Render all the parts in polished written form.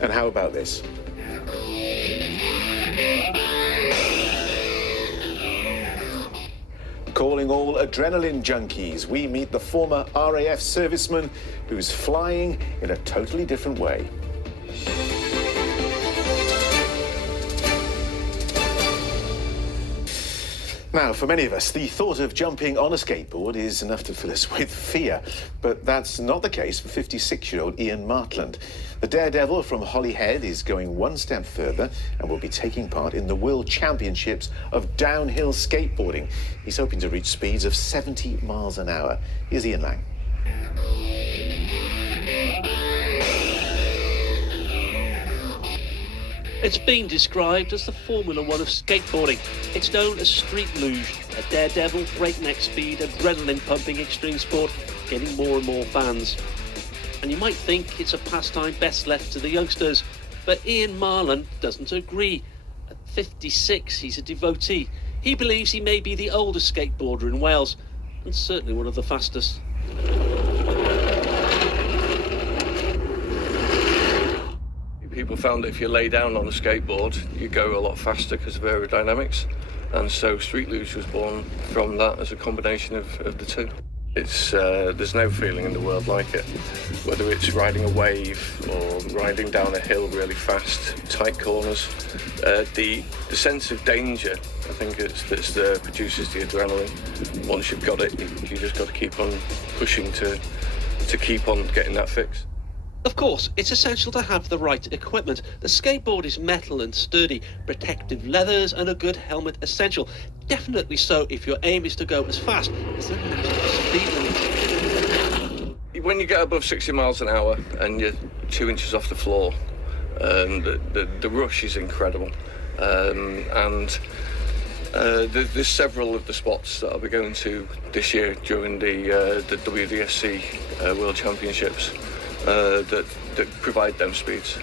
And how about this? Calling all adrenaline junkies, we meet the former RAF serviceman who's flying in a totally different way. Now, for many of us, the thought of jumping on a skateboard is enough to fill us with fear. But that's not the case for 56-year-old Ian Martland. The daredevil from Holyhead is going one step further and will be taking part in the World Championships of downhill skateboarding. He's hoping to reach speeds of 70 miles an hour. Here's Ian Lang. It's been described as the Formula One of skateboarding. It's known as Streetluge, a daredevil, breakneck speed, adrenaline-pumping extreme sport, getting more and more fans. And you might think it's a pastime best left to the youngsters, but Ian Martland doesn't agree. At 56, he's a devotee. He believes he may be the oldest skateboarder in Wales, and certainly one of the fastest. People found that if you lay down on a skateboard, you go a lot faster because of aerodynamics, and so Streetluge was born from that as a combination of the two. There's no feeling in the world like it, whether it's riding a wave or riding down a hill really fast, tight corners. The sense of danger, I think that's the produces the adrenaline. Once you've got it, you just got to keep on pushing to keep on getting that fix. Of course, it's essential to have the right equipment. The skateboard is metal and sturdy, protective leathers and a good helmet essential. Definitely so if your aim is to go as fast as the national speed limit. When you get above 60 miles an hour and you're 2 inches off the floor, the rush is incredible. There's several of the spots that I'll be going to this year during the WDSC World Championships. That provide them speeds.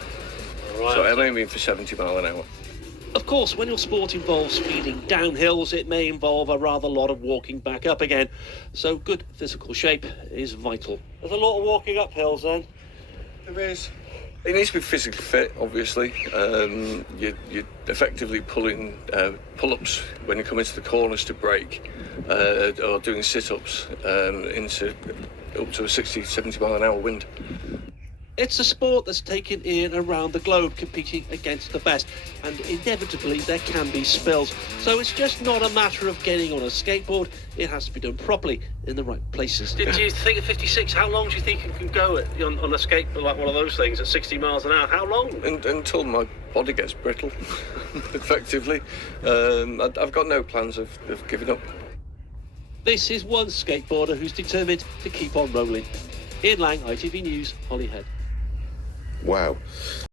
Right. So I'm aiming for 70 mile an hour. Of course, when your sport involves speeding down hills, it may involve a rather lot of walking back up again. So good physical shape is vital. There's a lot of walking up hills then? There is. It needs to be physically fit, obviously. You're effectively pulling pull-ups when you come into the corners to brake, or doing sit-ups into up to a 60, 70 mile an hour wind. It's a sport that's taken Ian around the globe, competing against the best, and inevitably there can be spills. So it's just not a matter of getting on a skateboard, it has to be done properly in the right places. Did you think at 56, how long do you think you can go on a skateboard like one of those things at 60 miles an hour? How long? Until my body gets brittle, effectively. I've got no plans of giving up. This is one skateboarder who's determined to keep on rolling. Ian Lang, ITV News, Holyhead. Wow.